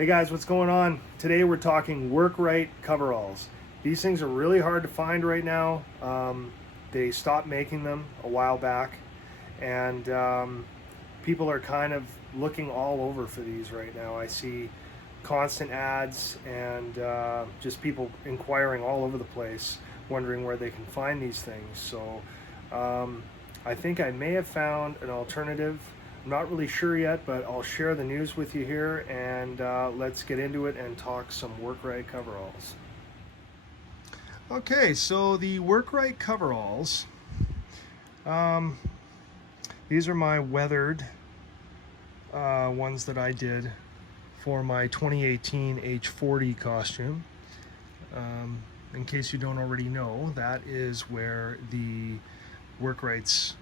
Hey guys, what's going on? Today we're talking Workrite Coveralls. These things are really hard to find right now. They stopped making them a while back, and people are kind of looking all over for these right now. I see constant ads and just people inquiring all over the place, wondering where they can find these things. So I think I may have found an alternative. I'm not really sure yet, but I'll share the news with you here, and let's get into it and talk some Workrite Coveralls. Okay, so the Workrite Coveralls, these are my weathered ones that I did for my 2018 H40 costume. In case you don't already know, that is where the Workrites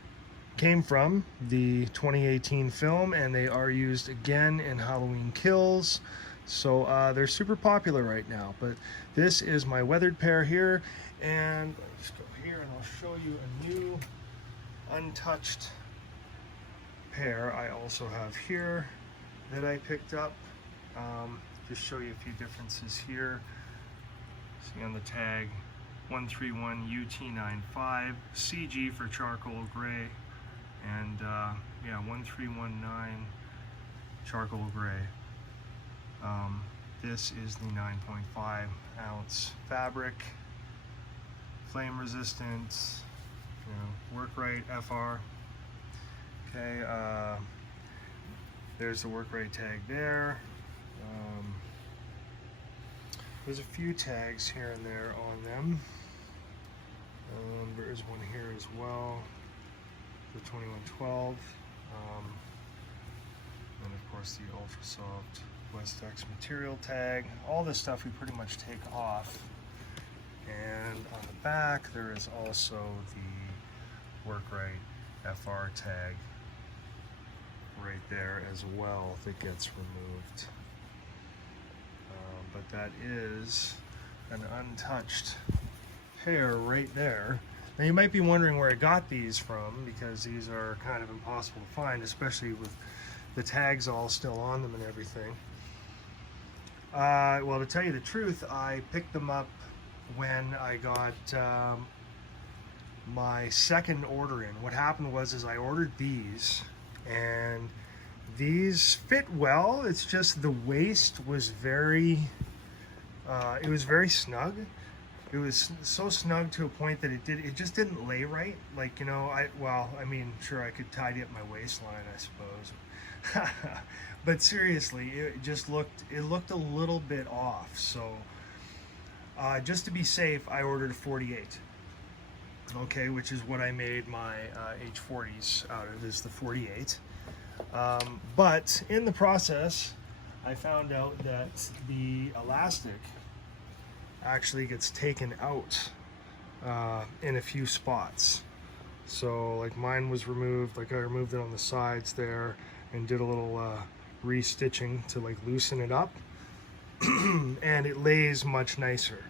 came from, the 2018 film, and they are used again in Halloween Kills. So they're super popular right now. But this is my weathered pair here, and let's go here and I'll show you a new untouched pair I also have here that I picked up. Just show you a few differences here. See on the tag 131 UT95 CG for charcoal gray, and yeah, 1319 charcoal gray. This is the 9.5 ounce fabric, flame resistant, Workrite FR. Okay, there's the Workrite tag there. There's a few tags here and there on them. There is one here as well, the 2112, and of course the ultra soft Westex material tag. All this stuff we pretty much take off, and on the back there is also the Workrite FR tag right there as well that gets removed. But that is an untouched pair right there. Now you might be wondering where I got these from, because these are kind of impossible to find, especially with the tags all still on them and everything. Well, to tell you the truth, I picked them up when I got my second order in. What happened was I ordered these, and these fit well. It's just the waist was very it was very snug. It was so snug to a point that it just didn't lay right. Like, I mean, sure, I could tidy up my waistline, I suppose. But seriously, it looked a little bit off. So just to be safe, I ordered a 48. Okay, which is what I made my H40s out of, is the 48. But in the process, I found out that the elastic actually gets taken out in a few spots. So like mine was removed, like I removed it on the sides there and did a little restitching to like loosen it up, and it lays much nicer.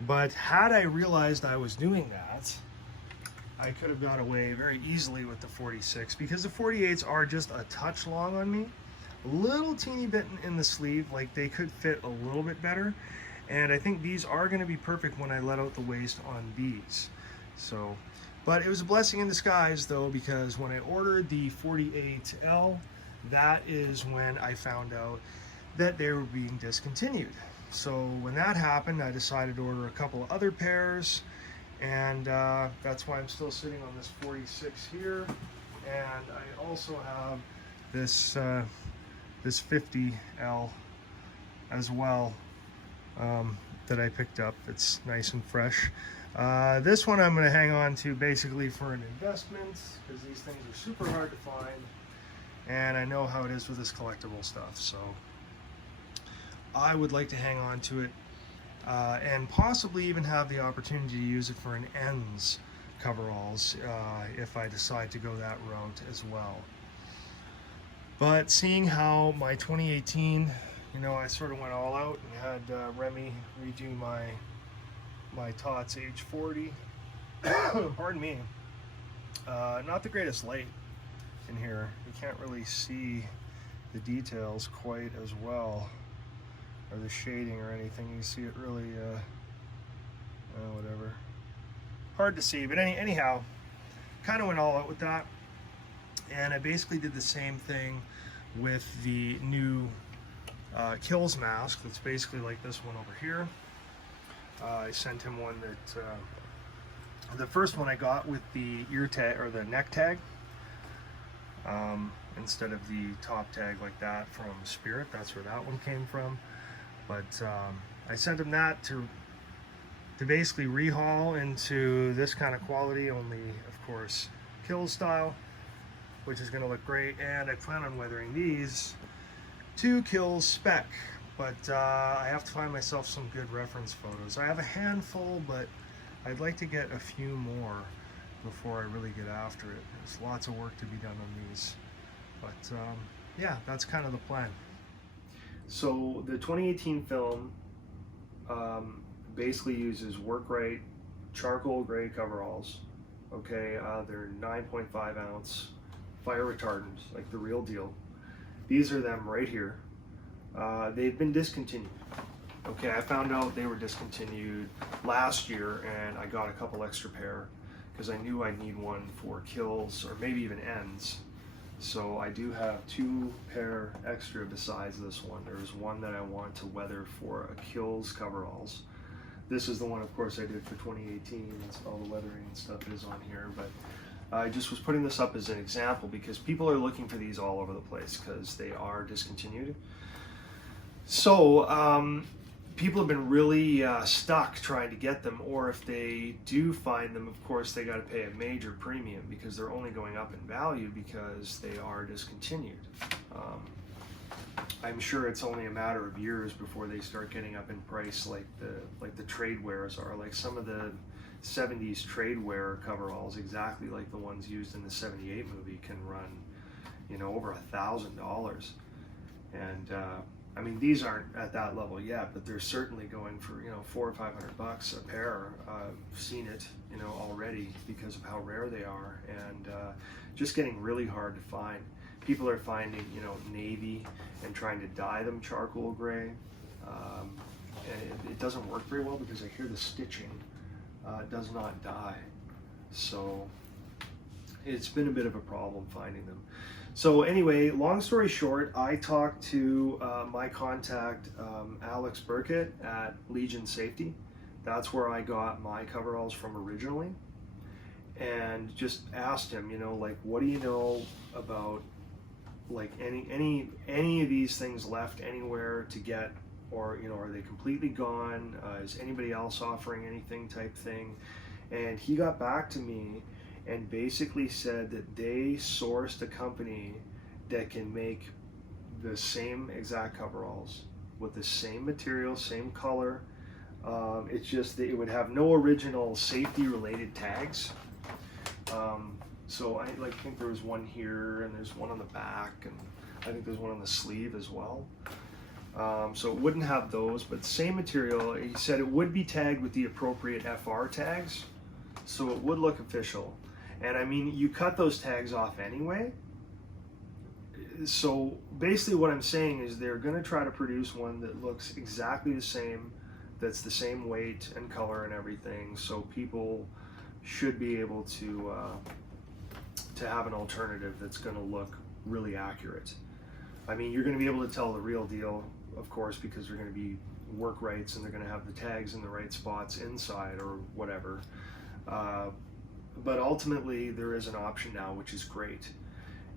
But had I realized I was doing that, I could have got away very easily with the 46, because the 48s are just a touch long on me. A little teeny bit in the sleeve, like they could fit a little bit better. And I think these are going to be perfect when I let out the waist on these. So, but it was a blessing in disguise though, because when I ordered the 48L, that is when I found out that they were being discontinued. So when that happened, I decided to order a couple of other pairs, and that's why I'm still sitting on this 46 here. And I also have this this 50L as well, that I picked up. It's nice and fresh. This one I'm going to hang on to basically for an investment, because these things are super hard to find, and I know how it is with this collectible stuff. So I would like to hang on to it, and possibly even have the opportunity to use it for an ends coveralls if I decide to go that route as well. But seeing how my 2018, I sort of went all out and had Remy redo my Tots H40. Pardon me. Not the greatest light in here. You can't really see the details quite as well or the shading or anything. You see it really, whatever. Hard to see, but anyhow, kind of went all out with that. And I basically did the same thing with the new Kills mask. That's basically like this one over here. I sent him one that, the first one I got with the ear tag, or the neck tag, instead of the top tag like that from Spirit. That's where that one came from. But I sent him that to basically rehaul into this kind of quality, only of course Kills style, which is going to look great. And I plan on weathering these to Kills spec, but I have to find myself some good reference photos. I have a handful, but I'd like to get a few more before I really get after it. There's lots of work to be done on these, but yeah, that's kind of the plan. So the 2018 film basically uses Workrite charcoal gray coveralls. Okay, they're 9.5 ounce fire retardants, like the real deal. These are them right here. They've been discontinued. Okay, I found out they were discontinued last year, and I got a couple extra pair because I knew I'd need one for Kills or maybe even ends. So I do have 2 pair extra besides this one. There's one that I want to weather for a Kills coveralls. This is the one, of course, I did for 2018. It's all the weathering and stuff is on here, but I just was putting this up as an example because people are looking for these all over the place because they are discontinued. So people have been really stuck trying to get them, or if they do find them, of course, they got to pay a major premium because they're only going up in value because they are discontinued. I'm sure it's only a matter of years before they start getting up in price, like the trade wares are. Like some of the 70s trade wear coveralls, exactly like the ones used in the 78 movie, can run, you know, over $1,000. And I mean, these aren't at that level yet, but they're certainly going for, you know, $400 or $500 a pair. I've seen it, you know, already because of how rare they are, and just getting really hard to find. People are finding, you know, navy and trying to dye them charcoal gray. And it doesn't work very well because I hear the stitching does not dye. So it's been a bit of a problem finding them. So anyway, long story short, I talked to my contact, Alex Burkett at Legion Safety. That's where I got my coveralls from originally. And just asked him, you know, like, what do you know about, like, any of these things left anywhere to get, or, you know, are they completely gone? Is anybody else offering anything type thing? And he got back to me and basically said that they sourced a company that can make the same exact coveralls with the same material, same color. It's just that it would have no original safety related tags. So I think there was one here, and there's one on the back, and I think there's one on the sleeve as well. So it wouldn't have those, but same material. He said it would be tagged with the appropriate FR tags, so it would look official. And I mean, you cut those tags off anyway. So basically what I'm saying is they're going to try to produce one that looks exactly the same, that's the same weight and color and everything, so people should be able to have an alternative that's going to look really accurate. I mean, you're going to be able to tell the real deal, of course, because they're going to be Workrites and they're going to have the tags in the right spots inside or whatever. But ultimately, there is an option now, which is great.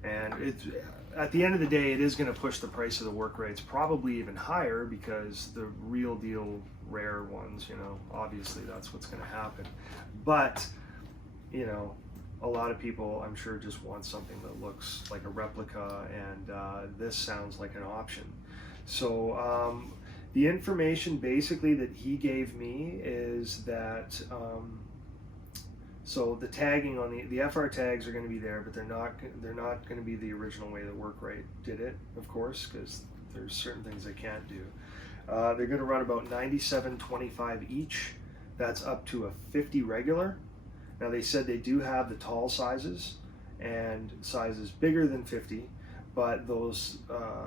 And at the end of the day, it is going to push the price of the Workrites probably even higher because the real deal rare ones, you know, obviously that's what's going to happen. But, you know, a lot of people, I'm sure, just want something that looks like a replica, and this sounds like an option. So the information basically that he gave me is that so the tagging on the FR tags are going to be there, but they're not going to be the original way that Workrite did it, of course, because there's certain things they can't do. They're going to run about $97.25 each. That's up to a 50 regular. Now they said they do have the tall sizes and sizes bigger than 50, but those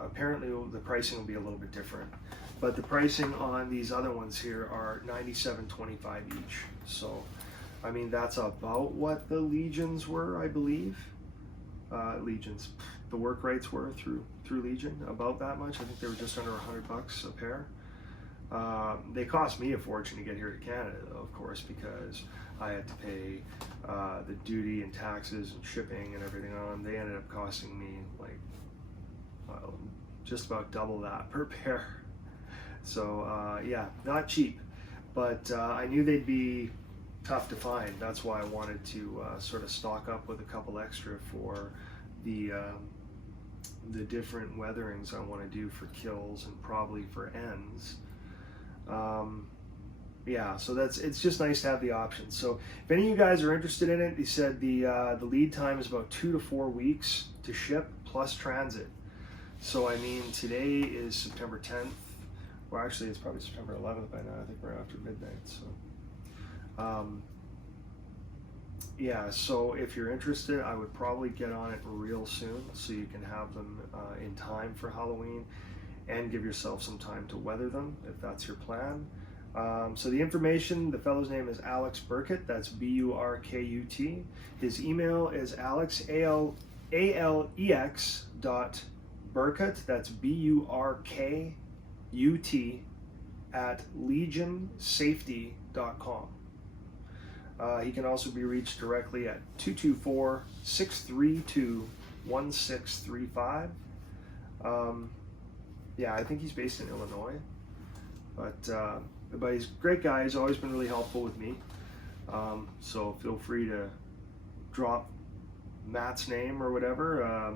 apparently the pricing will be a little bit different. but the pricing on these other ones here are $97.25 each. So, I mean, that's about what the Legions were, I believe. Legions, the Workrites were through Legion, about that much. I think they were just under $100 a pair. They cost me a fortune to get here to Canada, though, of course, because I had to pay the duty and taxes and shipping and everything on. They ended up costing me like just about double that per pair. So yeah, not cheap, but I knew they'd be tough to find. That's why I wanted to sort of stock up with a couple extra for the different weatherings I want to do for kills and probably for ends. Yeah, so it's just nice to have the option. So if any of you guys are interested in it, he said the lead time is about 2 to 4 weeks to ship plus transit. So I mean, today is September 10th. Well, actually, it's probably September 11th by now. I think we're after midnight. So, yeah. So if you're interested, I would probably get on it real soon so you can have them in time for Halloween, and give yourself some time to weather them if that's your plan. So the information, the fellow's name is Alex Burkett. That's B-U-R-K-U-T. His email is alex, A-L-E-X .Burkett. That's B-U-R-K-U-T at legionsafety.com. He can also be reached directly at 224-632-1635. Yeah, I think he's based in Illinois, but he's a great guy. He's always been really helpful with me. So feel free to drop Matt's name or whatever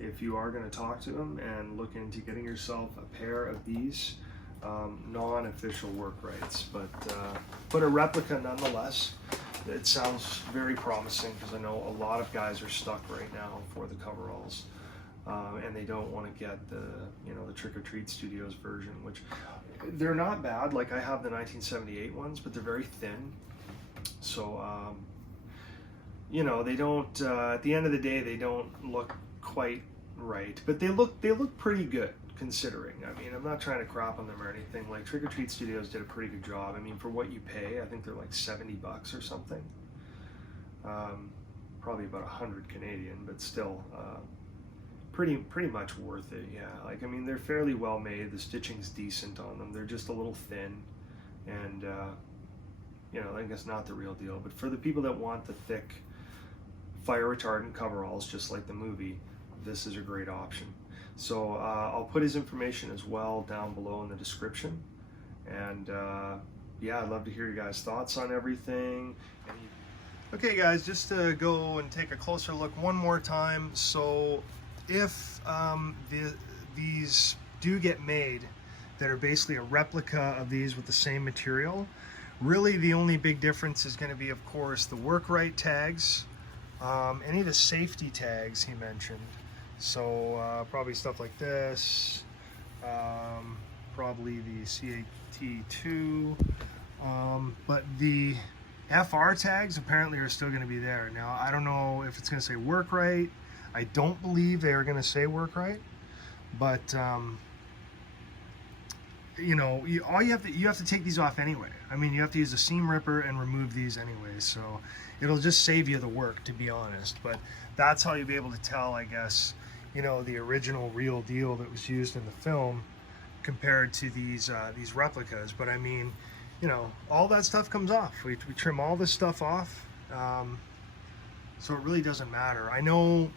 if you are going to talk to him and look into getting yourself a pair of these non-official Workrites, but a replica nonetheless. It sounds very promising because I know a lot of guys are stuck right now for the coveralls. And they don't want to get the Trick or Treat Studios version, which they're not bad. Like, I have the 1978 ones, but they're very thin. So, they don't. At the end of the day, they don't look quite right, but they look pretty good considering. I mean, I'm not trying to crap on them or anything. Like, Trick or Treat Studios did a pretty good job. I mean, for what you pay, I think they're like $70 or something. Probably about 100 Canadian, but still. Pretty much worth it, yeah. Like, I mean, they're fairly well made. The stitching's decent on them. They're just a little thin, and I guess not the real deal. But for the people that want the thick, fire retardant coveralls, just like the movie, this is a great option. So I'll put his information as well down below in the description. And yeah, I'd love to hear you guys' thoughts on everything. Okay, guys, just to go and take a closer look one more time. So if these do get made that are basically a replica of these with the same material, really the only big difference is going to be, of course, the Workrite tags, any of the safety tags he mentioned. So probably stuff like this, probably the CAT2, but the FR tags apparently are still going to be there. Now, I don't know if it's going to say Workrite. I don't believe they are going to say Workrite, but all you have to take these off anyway. I mean, you have to use a seam ripper and remove these anyway, so it'll just save you the work, to be honest. But that's how you'll be able to tell, I guess, the original real deal that was used in the film compared to these replicas. But I mean, all that stuff comes off. We trim all this stuff off, so it really doesn't matter. I know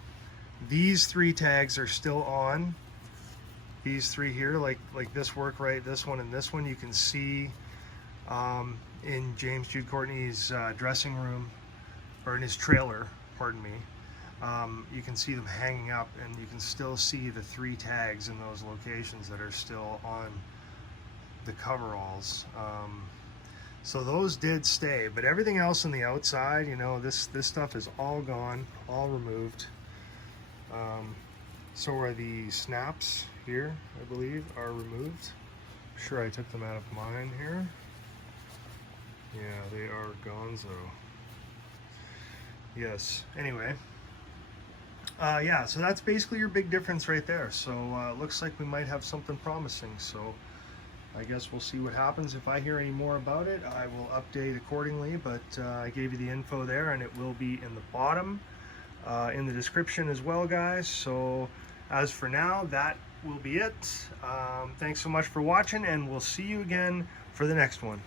these 3 tags are still on. These 3 here, like this Workrite, this one, and this one, you can see in James Jude Courtney's dressing room, or in his trailer, pardon me. You can see them hanging up, and you can still see the 3 tags in those locations that are still on the coveralls. So those did stay, but everything else on the outside, this stuff is all gone, all removed. So are the snaps here, I believe, are removed. I'm sure I took them out of mine here. Yeah, they are gonzo. Yes, anyway. Yeah, so that's basically your big difference right there. So looks like we might have something promising. So I guess we'll see what happens. If I hear any more about it, I will update accordingly, but I gave you the info there, and it will be in the bottom, in the description as well, guys. So as for now, that will be it. Thanks so much for watching, and we'll see you again for the next one.